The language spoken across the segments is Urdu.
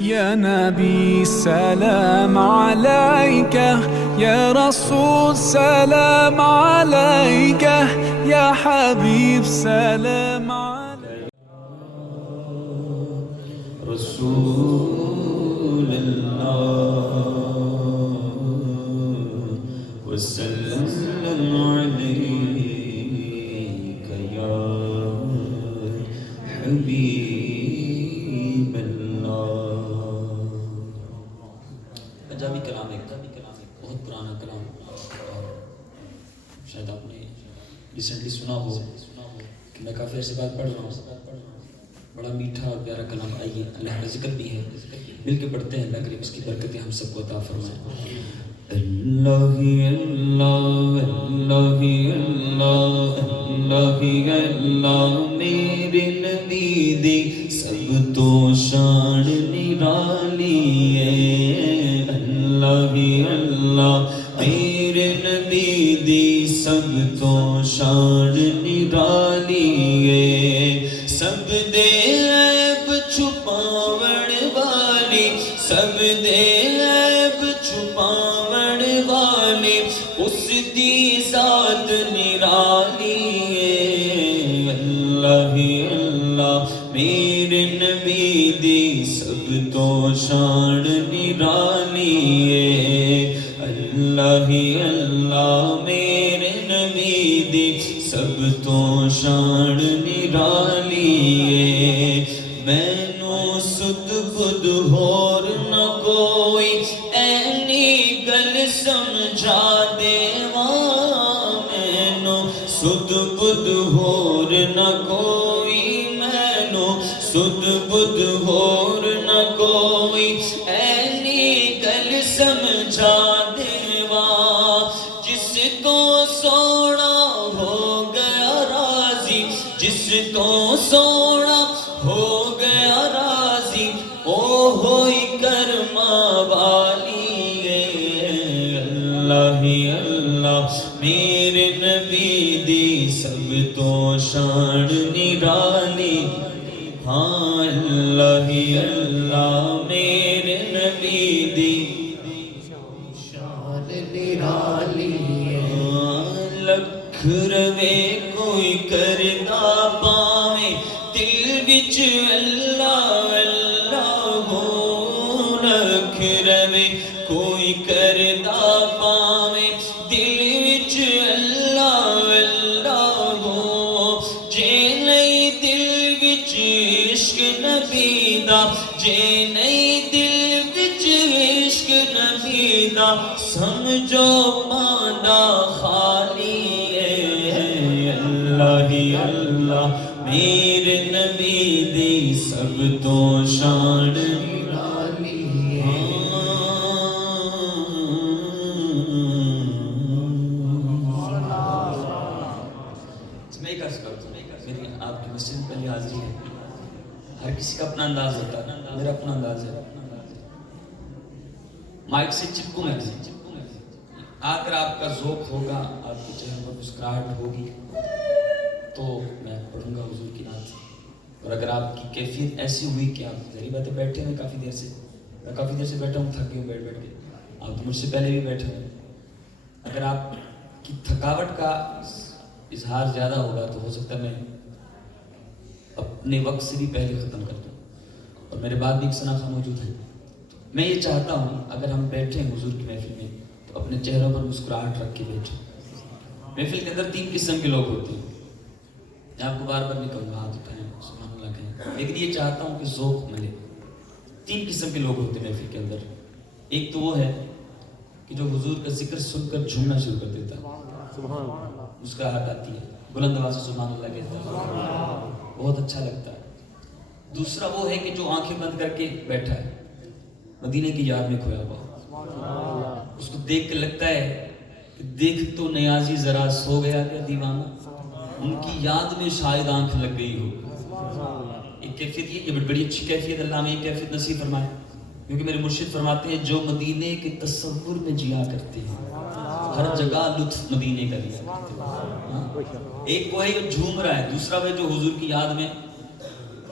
يا نبي سلام عليك، يا رسول سلام عليك، يا حبيب سلام عليك. رسول الله وسلم عليك يا حبيب الله. پنجابی کلام ایک بہت پرانا کلام، اور شاید آپ نے ریسنٹلی سنا ہو کہ میں کافی عرصے بعد پڑھ رہا ہوں. بڑا میٹھا اور پیارا کلام. آئیے، اللہ کا ذکر بھی ہے، مل کے پڑھتے ہیں. اللہ کریم اس کی برکتیں ہم سب کو عطا فرمائے. اللہ اللہ اللہ اللہ اللہ اللہ میرے نبی دی سب تو شان نرالی ہے. اللہ اللہ میرے نبی دی سب تو شان نرالی ہے. سب دے عیب چھپاوڑ والی، سب دے عیب چھپاوڑ والی، اس دی ذات نرالی ہے. اللہ اللہ میرے نبی دی سب تو شان نرالی ہے. اللہ اللہ میرے نبی دی سب تو شان نرالی ہے. مینوں سد بدھ ہور نہ کوئی اینی گل سمجھا دیواں. مینوں سد بدھ ہور نہ کوئی، مینوں سد بدھ ہور نہ کوئی اینی گل سمجھا دیواں. جس تو سونا ہو گیا راضی، جس تو سونا ہو گیا راضی، او ہوئی کرما والی ہے. اللہ اللہ میرے نبی دی سب تو شان نرالی. ہاں اللہ اللہ میرے نبی دی شان نرالی ہے. لکھ روے کوئی کردا پاویں دل وچ اللہ اللہ ہو. لکھ روے کوئی کردا پاویں دل وچ اللہ اللہ ہو. جے نہیں دل وچ عشق نبی دا، جے نہیں دل وچ عشق نبی دا، سمجھو پانڈا خالی ہے. اللہ اللہ میرے نبی دی سب تو شان نرالی ہے. میں ایک عرض کرتا ہوں، میری آپ کی مسجد میں پہلی حاضری ہے. ہر کسی کا اپنا انداز ہوتا ہے، میرا اپنا انداز ہے. مائک سے چپکوں میں اگر آپ کا ذوق ہوگا، آپ کے چہرے پر مسکراہٹ ہوگی تو میں پڑھوں گا حضور کی نعت. اور اگر آپ کی کیفیت ایسی ہوئی کہ آپ ظاہری باتیں بیٹھے ہیں کافی دیر سے، میں کافی دیر سے بیٹھا ہوں، تھک گیا ہوں بیٹھ کے. آپ تو مجھ سے پہلے بھی بیٹھے ہیں. اگر آپ کی تھکاوٹ کا اظہار زیادہ ہوگا تو ہو سکتا ہے میں اپنے وقت سے بھی پہلے ختم کر دوں. اور میرے بعد بھی ایک شناخہ موجود ہے. میں یہ چاہتا ہوں اگر ہم بیٹھیں حضور کی محفل میں تو اپنے چہروں پر مسکراہٹ رکھ کے بیٹھیں. محفل کے اندر 3 قسم کے لوگ ہوتے ہیں. میں آپ کو بار بار نہیں کہوں گا ہاتھ اٹھائیں سبحان اللہ کہیں، لیکن یہ چاہتا ہوں کہ ذوق ملے. 3 قسم کے لوگ ہوتے ہیں محفل کے اندر. ایک تو وہ ہے کہ جو حضور کا ذکر سن کر جھومنا شروع کر دیتا ہے، مسکراہٹ آتی ہے، بلند آواز سے سبحان اللہ کہتا ہے، بہت اچھا لگتا ہے. دوسرا وہ ہے کہ جو آنکھیں بند کر کے بیٹھا ہے، مدینے کی یاد میں کھویا ہوا، اس کو دیکھ کے لگتا ہے کہ دیکھ تو نیازی ذرا سو گیا کیا دیوانہ، ان کی یاد میں شاید آنکھ لگ گئی ہو. ایک کیفیت یہ بڑی اچھی کیفیت، اللہ میں یہ کیفیت نصیب فرمائے. کیونکہ میرے مرشد فرماتے ہیں جو مدینے کے تصور میں جیا کرتے ہیں ہر جگہ لطف مدینے کا لیا کرتے ہیں. ایک وہ ہے جو جھوم رہا ہے، دوسرا وہ جو حضور کی یاد میں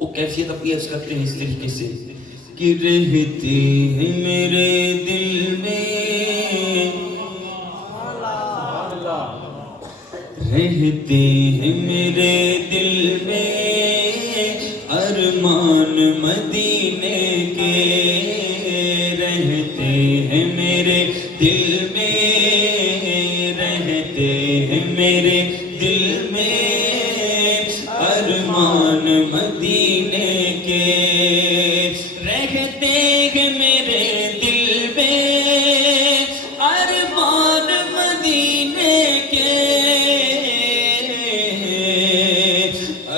وہ کیفیت اپنی عرض کرتے ہیں اس طریقے سے کہ رہتے ہیں میرے دل میں، رہتے ہیں میرے دل میں ارمان مدینے کے، رہتے ہیں میرے دل میں، رہتے ہیں میرے دل میں ارمان مدینے کے، رہتے ہیں میرے دل میں ارمان مدینے کے،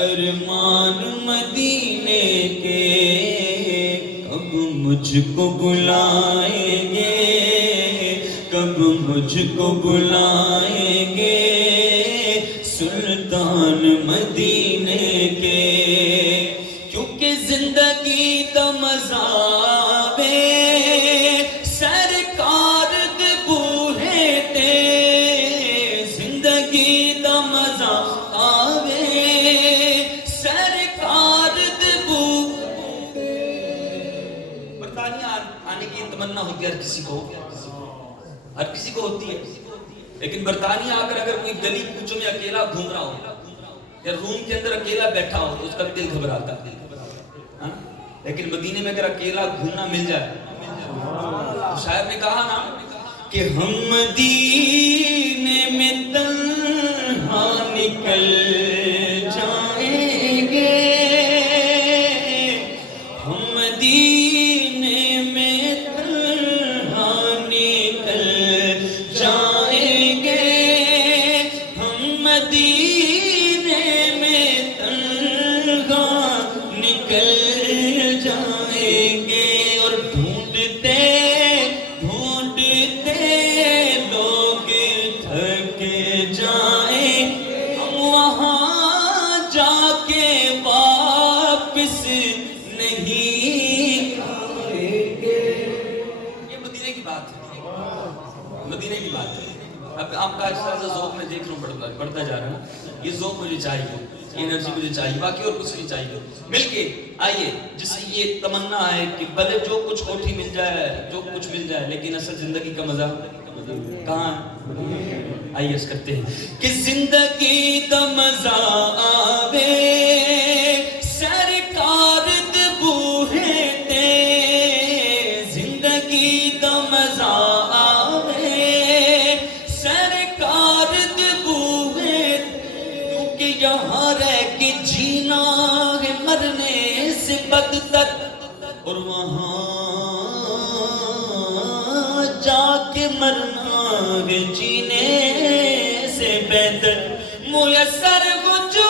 ارمان مدینے کے، کب مجھ کو بلائیں گے، کب مجھ کو بلائیں گے سلطان مدینے کے، کیونکہ زندگی دا مزہ آوے سرکار دے بوہے تے، زندگی دا مزہ آوے سرکار دے بوہے تے۔ برطانیہ آنے کی تمنا ہوتی ہے ہر کسی کو، ہر کسی کو ہوتی ہے، لیکن برطانیہ آ کر اگر کوئی گلی کوچوں میں اکیلا گھوم رہا ہو یا روم کے اندر اکیلا بیٹھا ہو تو اس کا بھی دل گھبراتا ہے، لیکن مدینے میں اگر اکیلا گھومنا مل جائے تو شاعر نے کہا نا کہ ہم مدینے میں تنہا نکل جائیں گے، ہم مدینے میں تنہا نکل جائیں گے، ہم مدینے میں تنہا نکل جائیں گے، اور ڈھونڈتے ڈھونڈتے لوگ تھک جائیں، ہم وہاں جا کے واپس نہیں آئیں گے۔ یہ مدینے کی بات ہے، مدینے کی بات ہے۔ اب آپ کا اس طرح سے ذوق میں دیکھ رہا ہوں بڑھتا جا رہا ہے، یہ ذوق مجھے چاہیے، یہ انرجی مجھے چاہیے، باقی اور کچھ نہیں چاہیے۔ مل کے آئیے، جس سے یہ تمنا ہے کہ بھلے جو کچھ کوٹھی مل جائے، جو کچھ مل جائے، لیکن اصل زندگی کا مزہ کہاں ہے؟ آئیے اس کرتے ہیں کہ زندگی دا مزہ آوے سرکار دے بوہے تے، زندگی دا مزہ آوے سرکار دے بوہے تے، کیونکہ یہاں رہ کے جینا ہے مرنے سے بدتر، اور وہاں جا کے مرنا ہے جینے سے بہتر، میسر ہو جو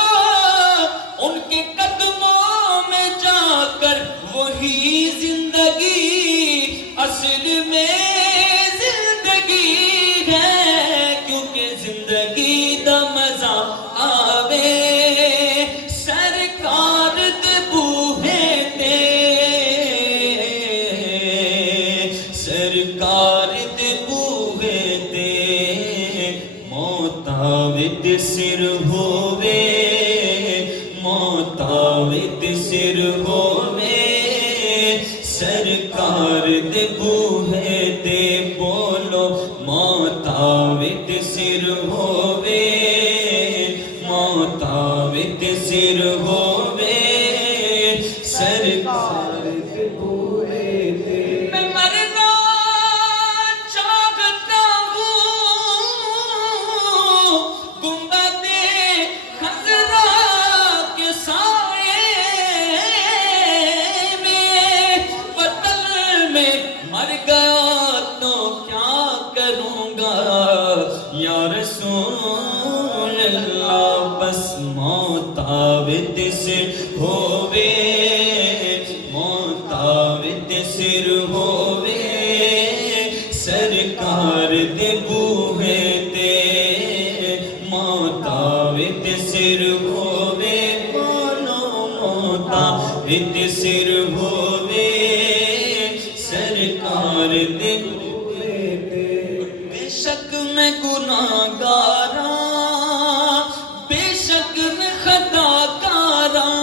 ان کے قدموں میں جا کر، وہی زندگی اصل میں زندگی ہے، کیونکہ زندگی دا مزہ آوے سرکار دے بوہے تے، سرکار دے بوہے تے، موت آوے تے سر ہووے، موت آوے تے سر ہووے سرکار دے بوہے تے، بولو موت آوے تے سر ہووے، موت آوے تے سر ہووے سرکار دے بوہے تے۔ میں مرنا چاہتا ہوں گنبد خضرا کے سائے میں، وطن میں مر گیا تو کیا کروں گا یا رسول اللہ، بس موت آوے تے سر ہووے، موت آوے تے سر ہووے سرکار دے بوہے تے، موت آوے تے سر ہووے، بولو موت آوے تے سر ہووے سرکار دے بوہے تے۔ بے شک میں گناہگاراں، بے شک میں خطا کاراں،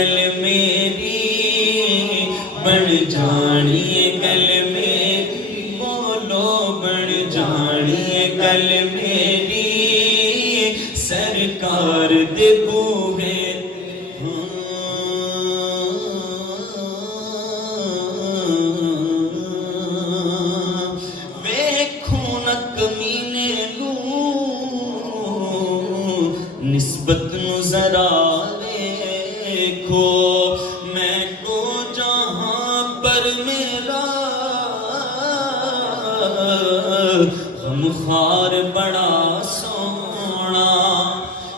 گل میری بن جانی گل میری بولو بن جانی گل میری سرکار دے بوہے نسبت نو ذرا دیکھو میں کو جہاں پر میرا غمخوار بڑا سونا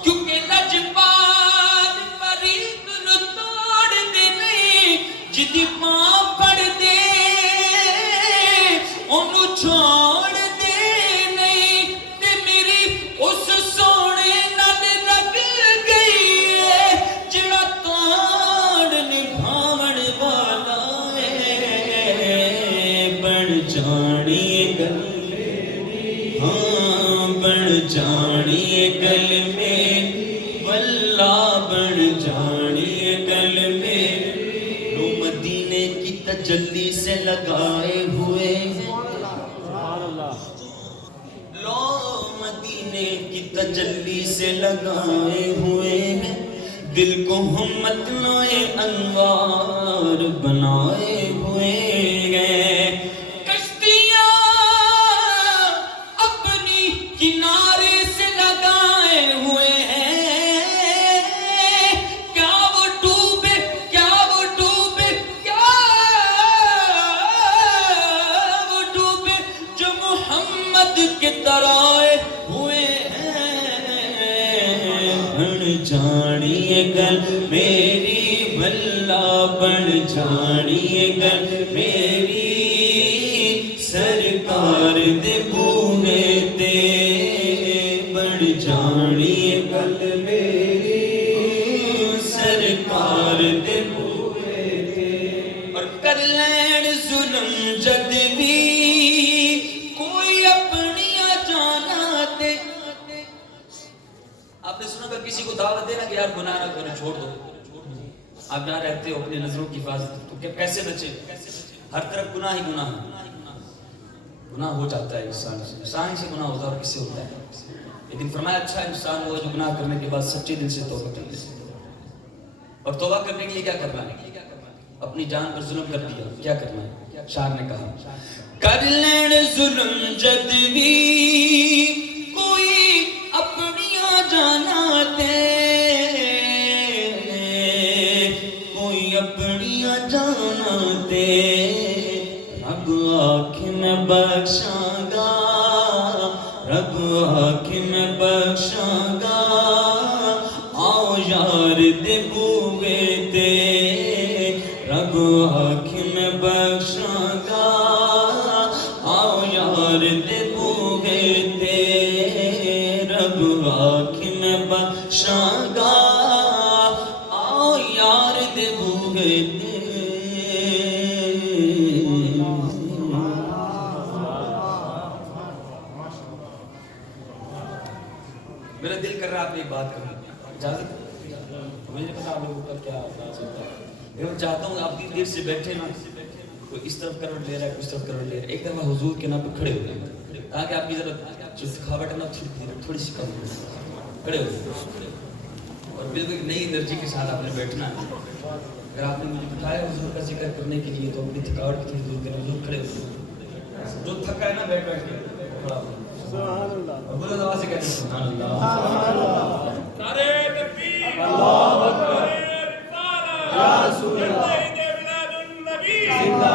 کیونکہ لجپال فریق نو توڑ دے نہیں جدی پاں پڑ دے انہوں چھوڑ دے نہیں تے میری اس سونے جانی گل ہاں بن جانی گل میں واللہ بن جانی گل میں لو مدینے کی تجلی سے لگائے ہوئے لو مدینے کی تجلی سے لگائے ہوئے ہیں دل کو ہم مطلع انوار بنائے ہوئے ہیں کنارے سے لگائے ہوئے ہیں کیا وہ ڈوبے کیا وہ ڈوبے کیا وہ ڈوبے جو محمد کے ترائے ہوئے ہیں بن جانی گل میری واللہ بن جانی گل میری سرکار دے بوہے تے جانی گل میری سرکار دے بوہے تے اور کر لین ظلم جد بھی کوئی اپنیاں جانا دے آپ نے سنا کہ کسی کو دعوت دینا کہ یار گناہ نہ کرو چھوڑ دو آپ جہاں رہتے ہو اپنی نظروں کی حفاظت تو کیسے بچے ہر طرف گناہ ہی گناہ گناہ ہو جاتا ہے انسان سے گناہ ہوتا ہے اور کس سے ہوتا ہے لیکن فرمایا اچھا انسان ہوا جو گناہ کرنے کے بعد سچے دل سے توبہ کرے اور توبہ کرنے کے لیے کیا کرنا ہے اپنی جان پر ظلم کر دیا کیا کرنا ہے شاعر نے کہا کر لین ظلم جد بھی کوئی اپنیاں جانا دے کوئی اپنیاں جانا دے رب آنکھ میں بخشاں گا رب آنکھ میں بخشاں گا آؤ یار دے بوہے تے رب آنکھ میں بخشاں گا آؤ یار دے بوہے تے رب آنکھ میں بخشاں گا آؤ یار دے بوہے تے میرا دل کر رہا ہے آپ نے ایک بات کرنا اجازت مجھے نہیں پتا آپ لوگوں کا کیا بات ہوتا ہے میں چاہتا ہوں آپ دیر سے بیٹھے نا کوئی اس طرف کروٹ لے رہا ہے کوئی اس طرف کروٹ لے رہا ہے ایک دفعہ حضور کے نام پہ کھڑے ہو جائیں تاکہ آپ کی ضرورت جو تھکاوٹ ہے نا تھوڑی سی کم ہو کھڑے ہو اور بالکل نئی انرجی کے ساتھ آپ نے بیٹھنا ہے اگر آپ نے مجھے بٹھایا حضور کا ذکر کرنے کے لیے تو اپنی تھکاوٹ کی تھوڑی دور کریں حضور کھڑے ہو جو تھکا ہے نا بیٹھ بیٹھ کے سبحان اللہ بولو دعا سے کہتے ہیں سبحان اللہ نعرہ تکبیر اللہ اکبر یا رسول اللہ بلاد النبی زندہ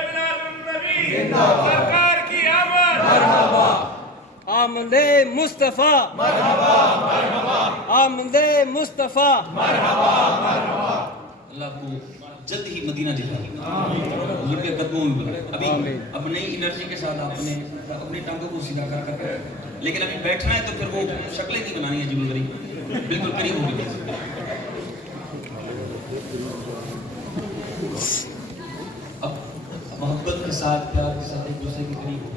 بلاد النبی زندہ سرکار کی آمد مرحبا آمد مصطفیٰ مرحبا مرحبا آمد مصطفیٰ مرحبا مرحبا اللہ کو جلد ہی مدینہ دکھا حضور کے قدموں میں ابھی اب نئی انرجی کے ساتھ آپ نے اپنی ٹانگوں کو سیدھا کر لیکن ابھی بیٹھنا ہے تو پھر وہ شکلیں نہیں بنانی ہیں عجیب غریب بالکل قریب ہوگی اب محبت کے ساتھ پیار کے ساتھ ایک دوسرے کے قریب ہوگی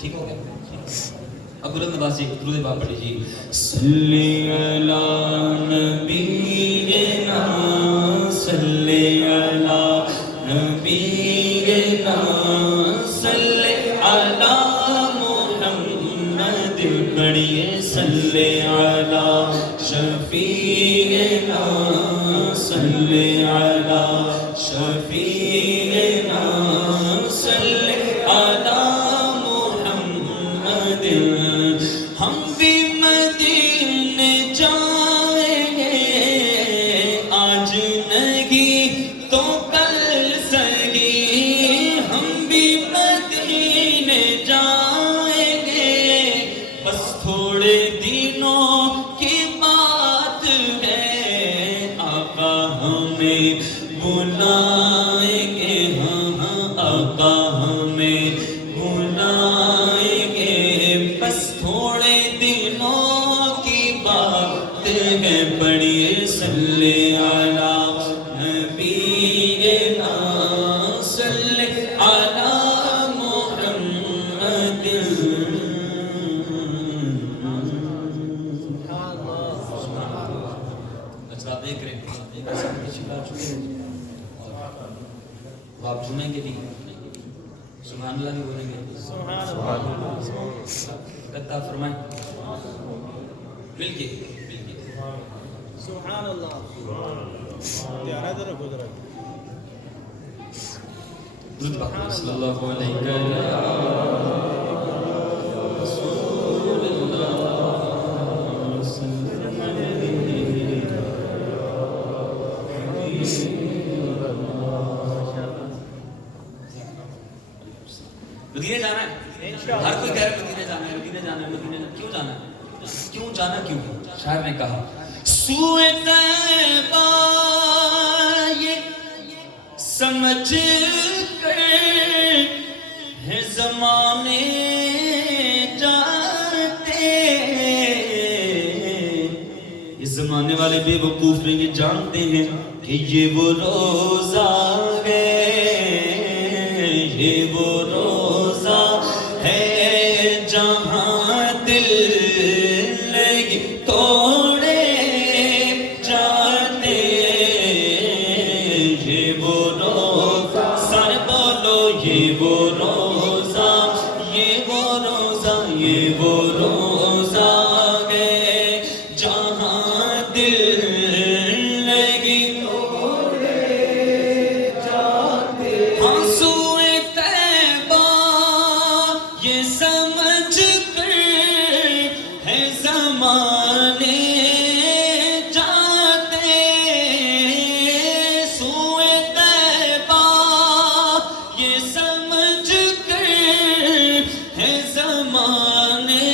ٹھیک ہو گیا؟ اب بلند آواز سے درود پاک پڑھ لیجیے. صلی علی نبینا صلی علی نبینا صلی علی محمد پڑھیے صلی علی شفیعنا صلی علی شفیعنا صلی علی محمد. ہم بھی مدینے جائیں گے آج نہیں تو کل سہی. ہم بھی مدینے جائیں گے بس تھوڑے دنوں کی بات ہے. آقا ہمیں بلائیں گے ہاں ہاں آقا ہمیں بلائیں گے بس تھوڑے دنوں کی بات ہے. پڑھیے صلی علی نبینا صلی علی محمد. اچھا آپ دیکھ رہے ہیں آپ سنیں گے بھی سبحان اللہ بھی بولیں گے. کرتا فرمائیں مل کے سبحان اللہ. درود پاک صلی اللہ علیہ وسلم. مدینے جانا ہے ہر کوئی کہہ رہا ہے مدینے جانا ہے مدینے جانا ہے مدینے جانا. کیوں جانا ہے کیوں جانا کیوں؟ شاعر نے کہا سوئے طیبہ یہ سمجھ کر ہے زمانے جاتے. اس زمانے والے بے وقوف میں یہ جانتے ہیں کہ یہ وہ روزہ ہے یہ وہ روزہ ہے جہاں دل نہیں توڑے جاتے. یہ وہ روزہ سارے بولو یہ وہ روزہ یہ وہ روزہ یہ وہ روزہ ہے جہاں دل نہیں توڑے جاتے. آنسوئے طیبہ یہ سمجھ کر ہے زمانے جاتے. سوئے طیبہ یہ سمجھ کر ہے زمانے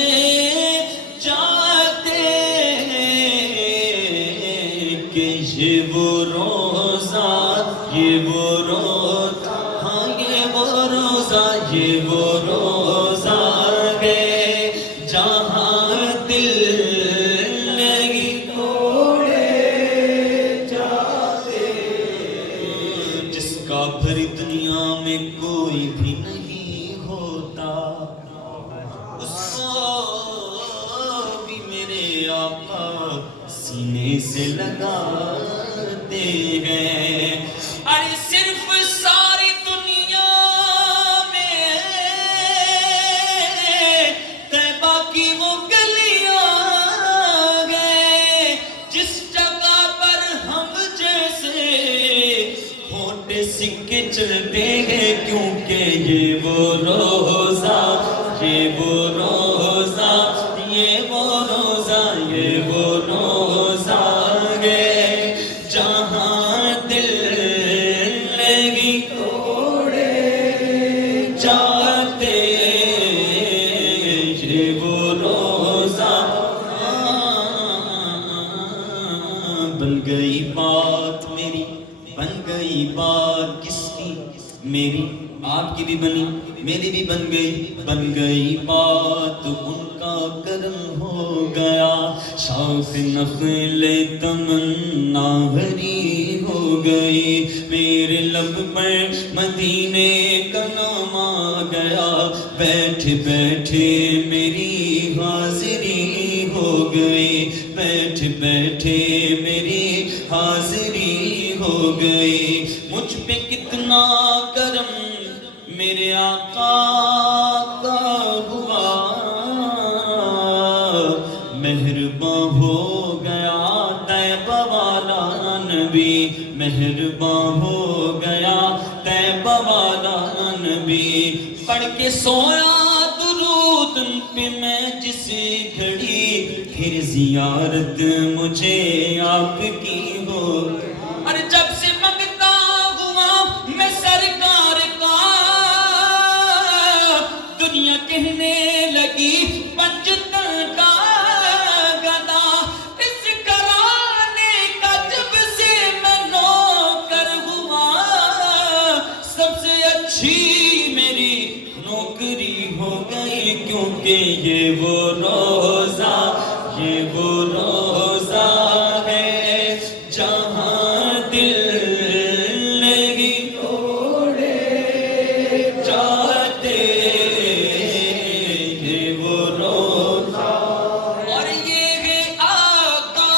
جاتے کہ یہ وہ روزہ یہ وہ روزہ ہاں یہ وہ روزہ یہ وہ روزہ ہے جہاں دل نہیں توڑے جاتے. جس کا بھری دنیا میں کوئی بھی نہیں ہوتا اس کو بھی میرے آقا سینے سے لگاتے ہیں. ارے صرف ساری دنیا میں طیبہ کی وہ گلیاں گئے جس جگہ پر ہم جیسے کھوٹے سکے چلتے ہیں. کیونکہ یہ وہ روزہ یہ وہ روزہ یہ وہ روزہ یہ وہ روزہ ہے جہاں دل نہیں توڑے جاتے. یہ وہ روزہ بن گئی بات میری بن گئی بات کس کی میری آپ کی بھی بنی میری بھی بن گئی بات ان کا کرم ہو گیا. شاخ نخل تمنا بھری ہو گئی میرے لب پر مدینے کا نام آ گیا. بیٹھے بیٹھے میری حاضری ہو گئی، بیٹھے بیٹھے میری حاضری ہو گئی، مجھ پہ کتنا کرم میرے آقا کا ہوا، مہرباں ہو گیا طیبہ والا نبی، مہرباں ہو گیا طیبہ والا نبی، پڑھ کے سویا درود ان پہ میں جس گھڑی، پھر زیارت مجھے آپ کی ہو، اور جب سے منگتا ہوا میں سرکار کا، دنیا کہنے لگی پنجتن کا گدا، اس گھرانے کا جب سے میں نوکر ہوا، سب سے اچھی میری نوکری ہو گئی، کیونکہ یہ وہ روزہ، یہ وہ روزہ ہے جہاں دل نہیں توڑے جاتے، یہ وہ روزہ، اور یہ ہے آقا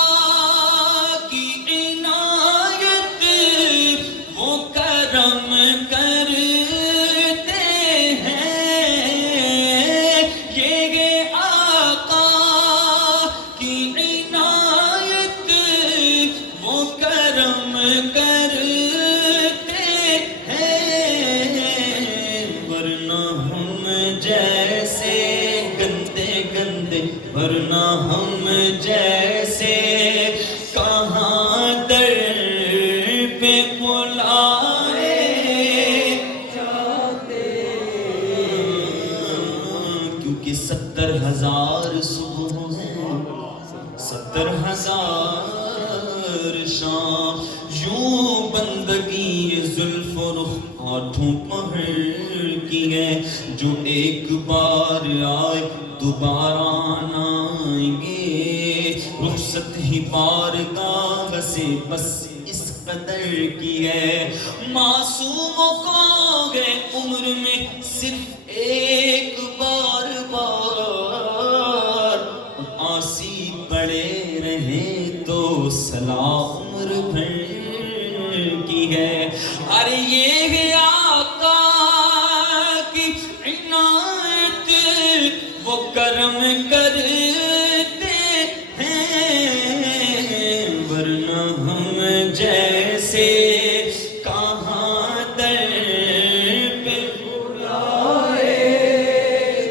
کی عنایت، وہ کرم کرتے ہیں، یہ ہے آقا کی عنایت، وہ کرم کرتے ہیں، ورنہ ہم جیسے گندے گندے، ورنہ ہم جیسے کہاں در پہ بلائے جاتے، کیونکہ 70,000 صبح ہیں، 70,000 شام، یوں بندگی زلف و رخ ہاتھوں پہر کی ہے، جو ایک بار آئے دوبارہ نہ آئیں گے، رخصت ہی بارگاہ سے بس اس قدر کی ہے، معصوموں کو گئے عمر میں صرف ایک بار آسی پڑے رہے تو صلاح عمر بھر کی ہے، ارے یہ ہے آقا کی عنایت، وہ کرم کرتے ہیں، ورنہ ہم جیسے کہاں در پہ بلائے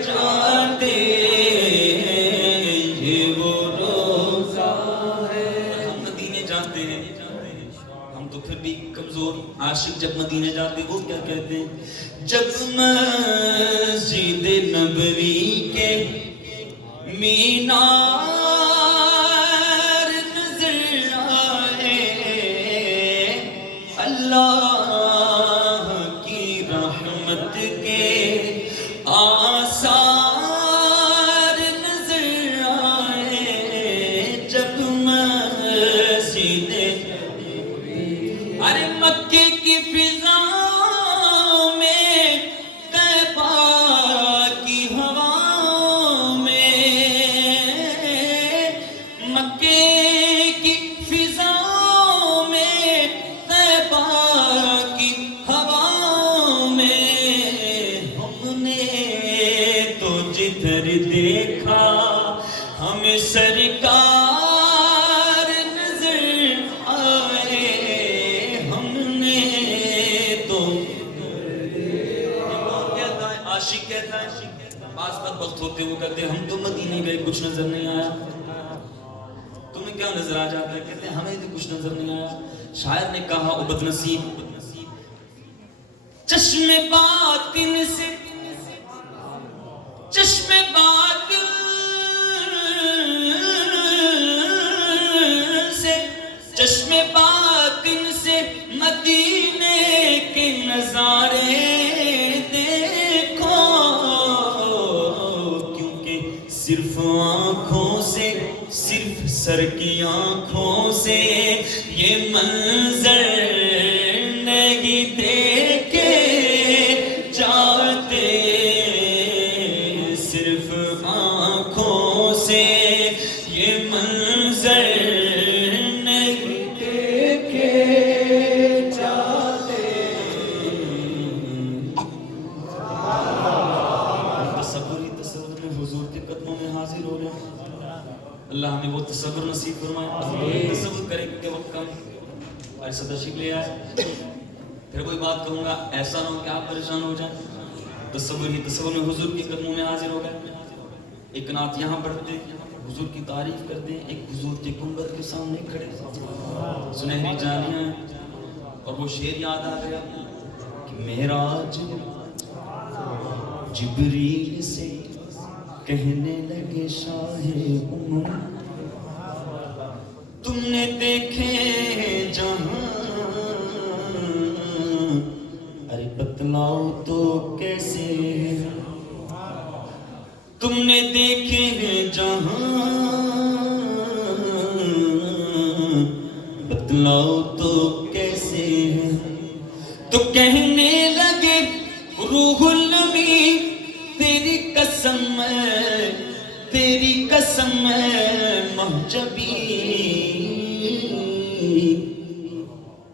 جاتے، یہ وہ روزہ ہے، ہم مدینے جاتے ہیں، ہم تو پھر بھی کمزور عاشق، جب مدینے جاتے وہ کیا کہتے ہیں، جب مسجد نبوی کے مینار نظر آئے، اللہ کی رحمت کے آثار نظر آئے، جب مسجد، ارے مکے کی فضاؤں میں، طیبہ کی ہواؤں میں، مکے کی فضاؤں میں، طیبہ کی ہواؤں میں، ہم نے تو جدھر دیکھا ہمیں سرکار نظر آئے، ہم نے تو کہتا ہے عاشق، کہتا ہے بعض بدبخت ہوتے وہ کہتے ہیں ہم تو مدینے گئے کچھ نظر نہیں آیا، تمہیں کیا نظر آ جاتا ہے، کہتے ہیں ہمیں تو کچھ نظر نہیں آیا، شاعر نے کہا او بد نصیب، چشم باطن سے، چشم باطن سے، چشم باطن سے مدینے کے نظارے دیکھو، کیونکہ صرف آنکھوں سے، صرف سر کی آنکھوں سے یہ منظر نہیں دیکھے جاتے، آنکھوں سے یہ منظر نہیں دیکھے جاتے. تصور میں حضور کے قدموں میں حاضر ہو جائیں. اللہ ہمیں وہ تصور نصیب فرمائے. تصور کریں کہ وقت کم ایسا تشریف لے آئے. پھر وہی بات کہوں گا، ایسا نہ ہو کہ آپ پریشان ہو جائیں. تصور میں حضور کے قدموں میں حاضر ہو گئے. ایک نعت یہاں پڑھتے، حضور کی تعریف کرتے ہیں، ایک حضور کے گنبد کے سامنے کھڑے سنہری جالیاں ہیں، اور وہ شعر یاد آ گیا کہ معراج جبریل سے کہنے لگے شاہ امم تم نے دیکھے جہاں، ارے بتلاؤ تو کیسے، تم نے دیکھے ہیں جہاں بتلاؤ تو کیسے ہیں. تو کہنے لگے روح الامین تیری قسم ہے، تیری قسم ہے محجبی.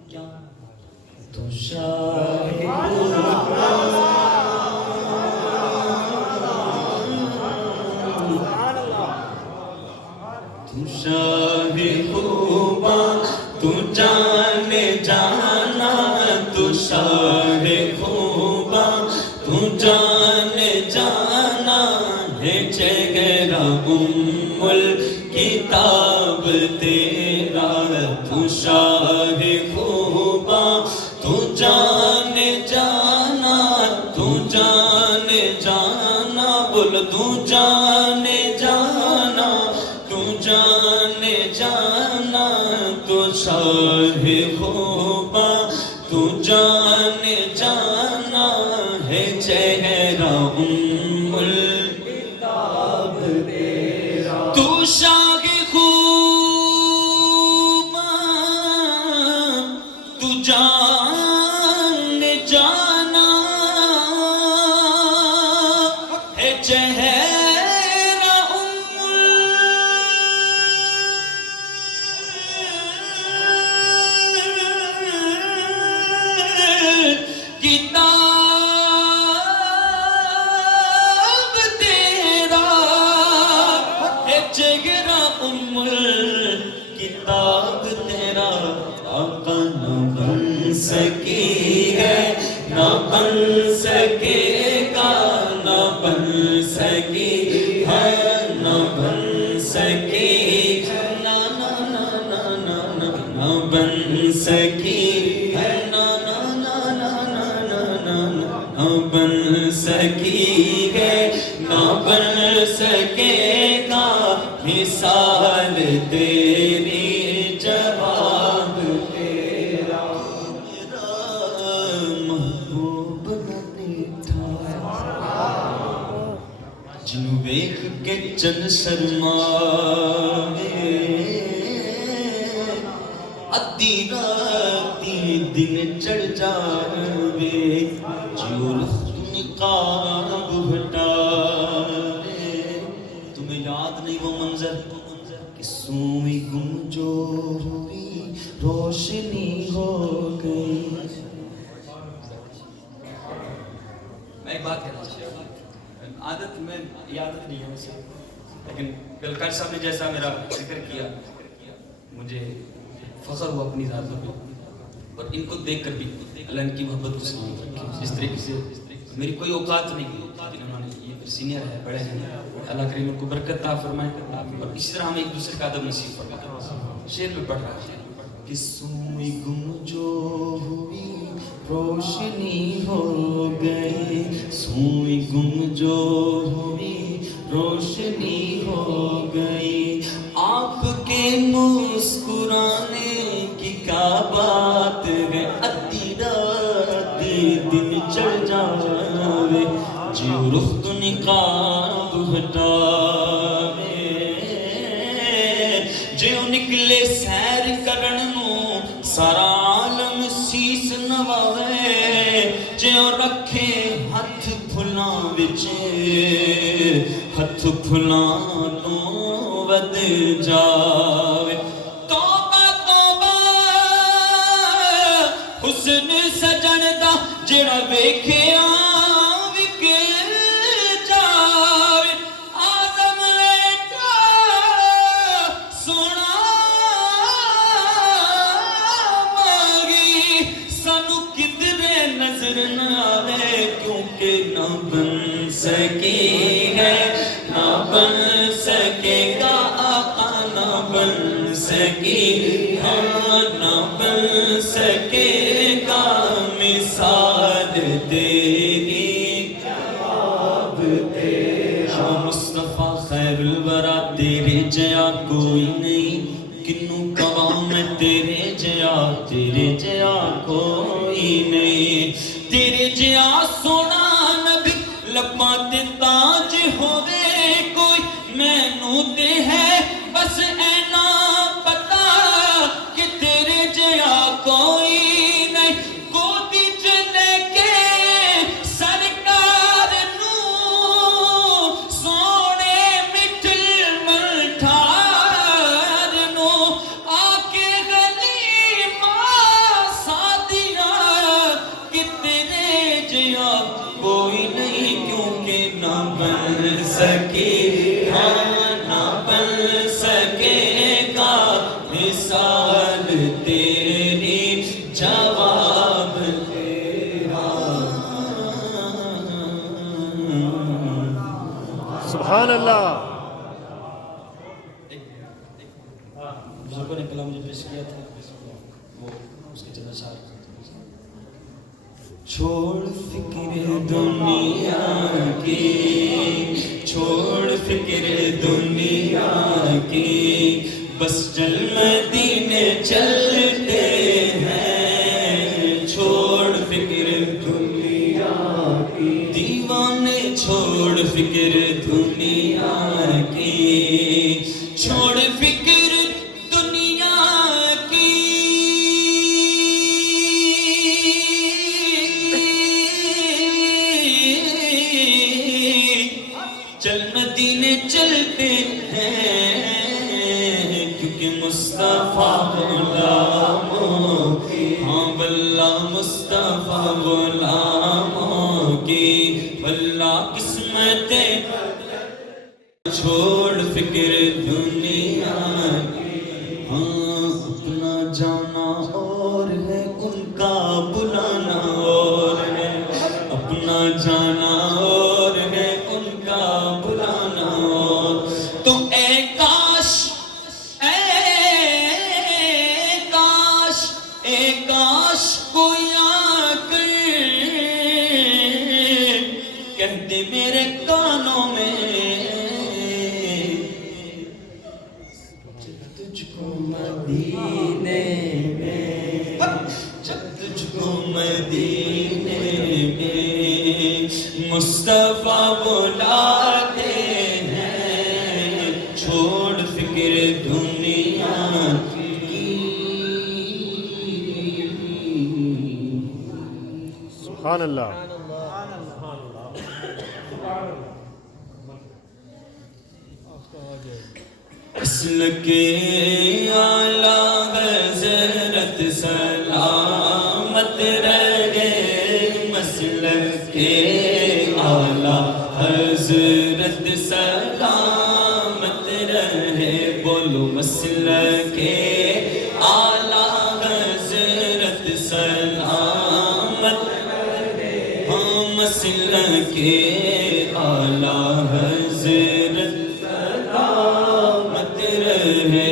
کیا تو شاہ شاہ خوباں تو جانے جانا، تو شاہ خوباں تو جانے جانا ہے. چہرہ ام الکتاب تیرا، تو شاہ خوباں تو جانے جانا، تو جانے جانا، بول تو جانے جانا، تو جانے جانا، تو شاہ خوباں تو جانے جانا ہے. چہرہ ام الکتاب تیرا، تو شاہ خوباں تو جانے جانا ہے. چہرہ کتاب تیرا، آقا نہ بن سکی ہے، نہ بن سکے گا، نہ بن سکی ہے، نہ بن سکی ہے، نہ بن سکی ہے، نہ بن سکی ہے، نہ بن سکے گا. مثال تیری جواب تیرا، محبوب نہ جنو ویکھ کے چن شرماوے، ادھی راتی دن چڑھ جاوے، جو رخ نقاب ہٹاوے. تمہیں یاد نہیں وہ منظر کہ سوئی گم جو ہوئی روشنی ہو گئی. میں ایک بات کہنا چاہتا ہوں، عادت میں یہ عادت نہیں ہے ویسے، لیکن گلکار صاحب نے جیسا میرا ذکر کیا مجھے فخر ہوا اپنی ذات پہ، اور ان کو دیکھ کر بھی اللہ ان کی محبت کو سلام رکھے. اس طریقے سے میری کوئی اوقات نہیں ہے، لیکن انہوں نے یہ سینئر ہے، بڑے ہیں، اللہ کریم ان کو برکت عطا فرمائے، اور اسی طرح ہمیں ایک دوسرے کا ادب نصیب فرمائے. شعر میں پڑھ رہا ہے کہ سوئی گم جو ہوئی روشنی ہو گئی، سوئی گم جو ہوئی روشنی ہو گئی. آپ کے مسکرانے کی کیا بات ہے، ادھی راتی دن چڑھ جاوے، جو رخ تو نقاب ہٹاوے، جو نکلے سیر کرن نو سارا عالم سیس نواوے، جو رکھے ہاتھ پھلاں وچ، ہاتھ ہتھ پھلانوں ود جاوے توبہ توبہ حسن سجن دا جڑا ویکھیا وک جاوے آدم ایڈا سونا مانگی سانو کدھرے نظر نہ آوے کیونکہ نہ بن سکی ہے نہ بن سکے گا آقا نہ بن سکی ہاں نہ بن سکے گا مثال تیری جواب تیرا مصطفیٰ خیر الورا تیرے جیا کوئی نہیں کنوں کہاں میں تیرے جیا کوئی نہیں تیرے جیا سونا نبی لباں تے تاج ہووے کوئی مینوں تے ہے بس اینا پتا کہ تیرے جیا کوئی نہیں گودی چ لے کے سرکار نوں سونے مٹھل ملٹھار نوں آ کے غلیمہ سادیا کہ تیرے جیا کوئی نہیں کیونکہ نہ بن سکے ہاں نہ بن سکے گا مثال تیری جواب تیرا سبحان اللہ. بزرگوں نے کلام جو پیش کیا تھا وہ اس کے چند اشعار چھوڑ فکر دنیا کی چھوڑ فکر دنیا کی بس چل مدینے چلتے ہیں چھوڑ فکر دنیا کی دیوانے چھوڑ فکر دنیا کی چھوڑ فکر دنیا کی چل مدینے چلتے ہیں کیونکہ مصطفیٰ غلاموں کی ہاں واللہ مصطفیٰ غلاموں کی واللہ قسمتیں چھوڑ فکر دنیا کی ہاں اپنا جانا اور ہے ان کا بلانا اور ہے اپنا جانا اور ہے ان کا بلانا اور تو اے کاش کوئی آ کر کہہ دے میرے کانوں میں تجھ کو مدینے میں جب تجھ کو مدینے میں مصطفیٰ بلاتے ہیں چھوڑ فکر دنیا کی سبحان اللہ. اصل کے اعلیٰ حضرت سلامت رہے مسلک کے اعلیٰ حضرت سلامت رہے بولو مسلک کے اعلیٰ حضرت سلامت رہے ہاں مسلک کے اعلیٰ حضرت سلامت رہے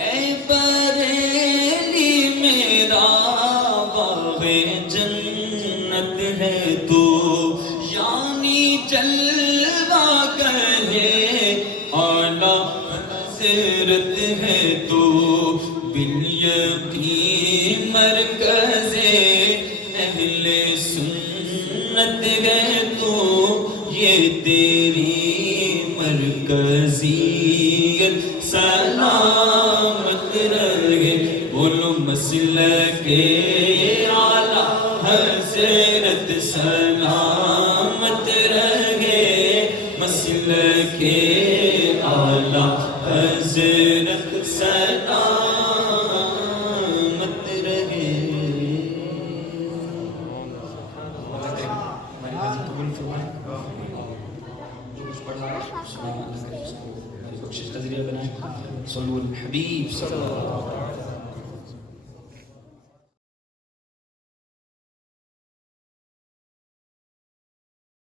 اے بریلی میرا باغ جنت ہے تو یعنی جلوہ کرے اعلیٰ حضرت ہے تو بالیقین مرکز اہل سنت ہے تو یہ تیری مرکزیت سلامت رہے بولو مسلک اعلیٰ حضرت سلامت رہے مسلک وصل کے اعلی حضرت سلامت رہے. بخشش کا ذریعہ بنائیں. صلو الحبیب صلی اللہ علیہ وسلم.